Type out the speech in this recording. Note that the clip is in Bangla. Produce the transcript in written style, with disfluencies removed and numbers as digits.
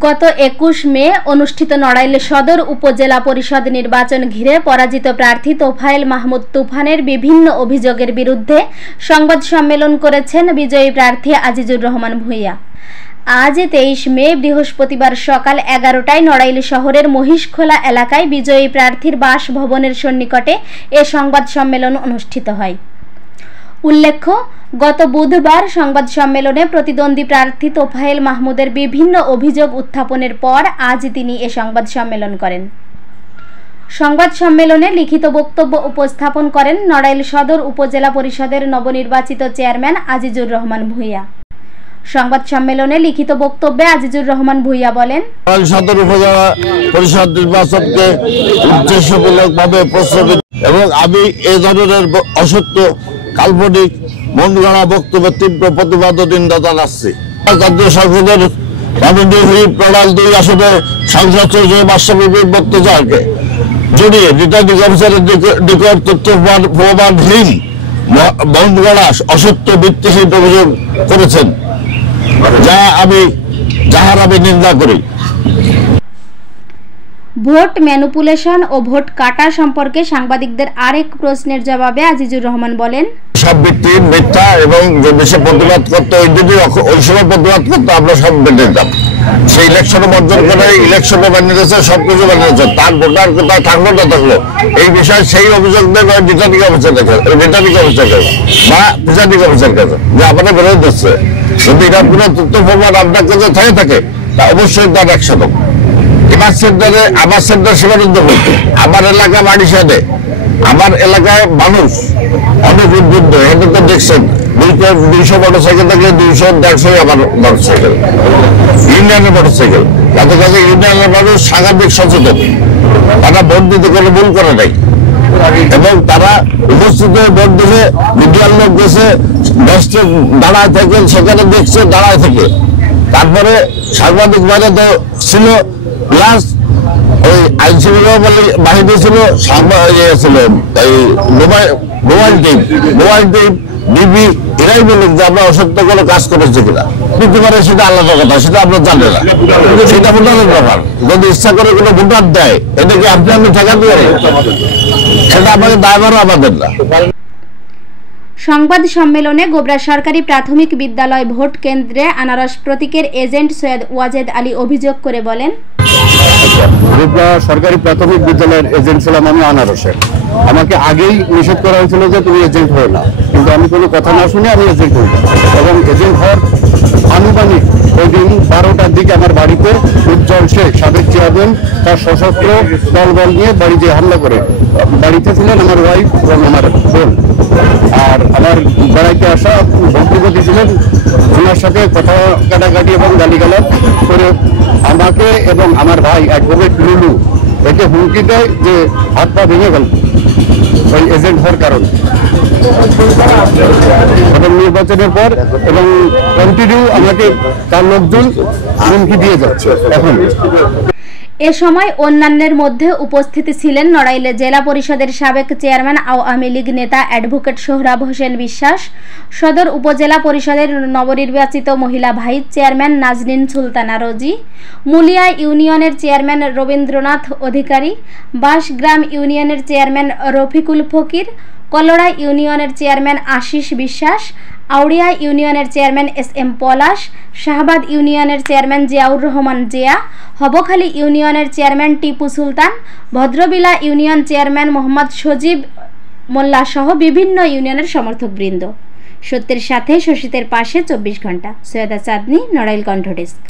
গত 21 মে অনুষ্ঠিত নড়াইল সদর উপজেলা পরিষদ নির্বাচন ঘিরে পরাজিত প্রার্থী তোফায়েল মাহমুদ তুফানের বিভিন্ন অভিযোগের বিরুদ্ধে সংবাদ সম্মেলন করেছেন বিজয়ী প্রার্থী আজিজুর রহমান ভূঁইয়া। আজ 23 মে বৃহস্পতিবার সকাল 11টায় নড়াইল শহরের মহিষখোলা এলাকায় বিজয়ী প্রার্থীর বাসভবনের সন্নিকটে এ সংবাদ সম্মেলন অনুষ্ঠিত হয়। উল্লেখ্য, গত বুধবার সংবাদ সম্মেলনে প্রতিদ্বন্দ্বী প্রার্থী তোফায়েল মাহমুদের বিভিন্ন অভিযোগ উত্থাপনের পর আজ তিনি এ সংবাদ সম্মেলন করেন। সংবাদ সম্মেলনে লিখিত বক্তব্য উপস্থাপন করেন নড়াইল সদর উপজেলা পরিষদের নবনির্বাচিত চেয়ারম্যান আজিজুর রহমান ভূঁইয়া। সংবাদ সম্মেলনে লিখিত বক্তব্যে আজিজুর রহমান ভূঁইয়া বলেন, নড়াইল সদর উপজেলা পরিষদ নির্বাচনকে উদ্দেশ্যমূলকভাবে প্রস্তাবিত এবং আমি এই ধরনের অসত্য, কাল্পনিক, মনগড়া বক্তব্যের তীব্র প্রতিবাদ ও নিন্দা জানাচ্ছি। জাতীয় সংসদের মাননীয় হুইপ প্রণাল 2 আসনে সংসদ সদস্য বাদশামী বক্তব্যকে জড়িয়ে রিটার্নিং অফিসারের নিকট তথ্য প্রমাণহীন, মনগড়া, অসত্য, ভিত্তিহীন অভিযোগ করেছেন, যাহার আমি নিন্দা করি। ভোট ম্যানিপুলেশন ও ভোট কাটা সম্পর্কে সাংবাদিকদের আরেক প্রশ্নের জবাবে আজিজুর রহমান বলেন, সব ভিত্তিহীন, মিথ্যা এবং যে দেশে প্রতিবাদ করতে ওই সময় প্রতিবাদ করতে আমরা সব বেঁধে দিতাম। সেই ইলেকশনে বর্জন করে ইলেকশনে বানিয়েছে, সবকিছু বানিয়েছে, তার ভোটার কোথায় থাকলো না থাকলো এই বিষয়ে সেই অভিযোগ দেয় রিটার্নিং অফিসার কাছে বা প্রিসাইডিং অফিসার কাছে, যে আমাদের বেরোয় দিচ্ছে। যদি এটা পুরো তথ্য প্রমাণ আপনার কাছে থাকে তা অবশ্যই তার 100। আমার সেন্টার সীমাবদ্ধ, আমার এলাকা বাড়ি সাথে, আমার এলাকায় মানুষ অনেক উদ্বুদ্ধ। এটা তো দেখছেন 200 মোটরসাইকেল থাকলে 200-150 আমার মোটরসাইকেল, ইউনিয়নের মোটরসাইকেল। তাদের কাছে ইউনিয়নের মানুষ সাংঘাতিক সচেতন, তারা ভোট দিতে কোনো ভুল করে নাই এবং তারা উপস্থিত হয়ে ভোট দিলে মিডিয়ার লোক গেছে, ব্যস্ত দাঁড়ায় থেকে সেখানে দেখছে, দাঁড়ায় থেকে। তারপরে সাংবাদিক মানে তো ছিল, প্লাস ওই আইনশৃঙ্খলা বাহিনী ছিল, ছিল এই মোবাইল টিম ডিবি, এরাই বলুন যে আমরা অসত্য কোনো কাজ করেছি কিনা। কিন্তু পারে সেটা আলাদা কথা, সেটা আপনার জানে না, সেটা ভোটারের ব্যাপার। যদি ইচ্ছা করে কোনো ভোটার দেয়, এটাকে আমি ঠেকাতে পারি, সেটা আমাকে দায়ভারও আমাদের না। সংবাদ সম্মেলনে গোবরা সরকারি প্রাথমিক বিদ্যালয় ভোট কেন্দ্রে আনারস প্রতীকের এজেন্ট সৈয়দ ওয়াজেদ আলী অভিযোগ করে বলেন, গোবরা সরকারি প্রাথমিক বিদ্যালয়ের এজেন্ট ছিলাম আমি আনারসের। আমাকে আগেই নিষেধ করা হয়েছিল যে তুমি এজেন্ট হও না, কিন্তু আমি কোনো কথা না শুনে আমি এজেন্ট হই এবং এজেন্ট হওয়ার আনুমানিক ওই দিন 12টার দিকে আমার বাড়িতে উজ্জ্বল শেখ, সাবেক চেয়ারম্যান, তার সশস্ত্র দলবল নিয়ে বাড়িতে হামলা করে। বাড়িতে ছিলেন আমার ওয়াইফ এবং আমার বোন, আর আমার বেড়াইতে আসা ভক্তিপতি ছিলেন, ওনার সাথে কথা কাটাকাটি এবং গালিগালাজ করে আমাকে এবং আমার ভাই অ্যাডভোকেট লুলু একে হুমকি দেয় যে হাত পা ভেঙে গেল ওই এজেন্ট হওয়ার কারণে। এবং নির্বাচনের পর এবং কন্টিনিউ আমাকে তার লোকজন হুমকি দিয়ে যাচ্ছে এখন। এ সময় অন্যান্যের মধ্যে উপস্থিত ছিলেন নড়াইল জেলা পরিষদের সাবেক চেয়ারম্যান আওয়ামী লীগ নেতা অ্যাডভোকেট সোহরাব হোসেন বিশ্বাস, সদর উপজেলা পরিষদের নবনির্বাচিত মহিলা ভাইস চেয়ারম্যান নাজনীন সুলতানা রোজি, মুলিয়া ইউনিয়নের চেয়ারম্যান রবীন্দ্রনাথ অধিকারী, বাঁশগ্রাম ইউনিয়নের চেয়ারম্যান রফিকুল ফকির, কলড়া ইউনিয়নের চেয়ারম্যান আশিস বিশ্বাস, আউড়িয়া ইউনিয়নের চেয়ারম্যান SM পলাশ, শাহবাদ ইউনিয়নের চেয়ারম্যান জিয়াউর রহমান জিয়া, হবখালী ইউনিয়নের chairman Tipu Sultan, Bhadrabila union chairman Mohammad সজীব মোল্লা সহ বিভিন্ন ইউনিয়নের সমর্থকবৃন্দ। সত্যের সাথে শোষিতের পাশে 24 ঘন্টা। সৈয়দা চাঁদনী, নড়াইল কণ্ঠ ডেস্ক।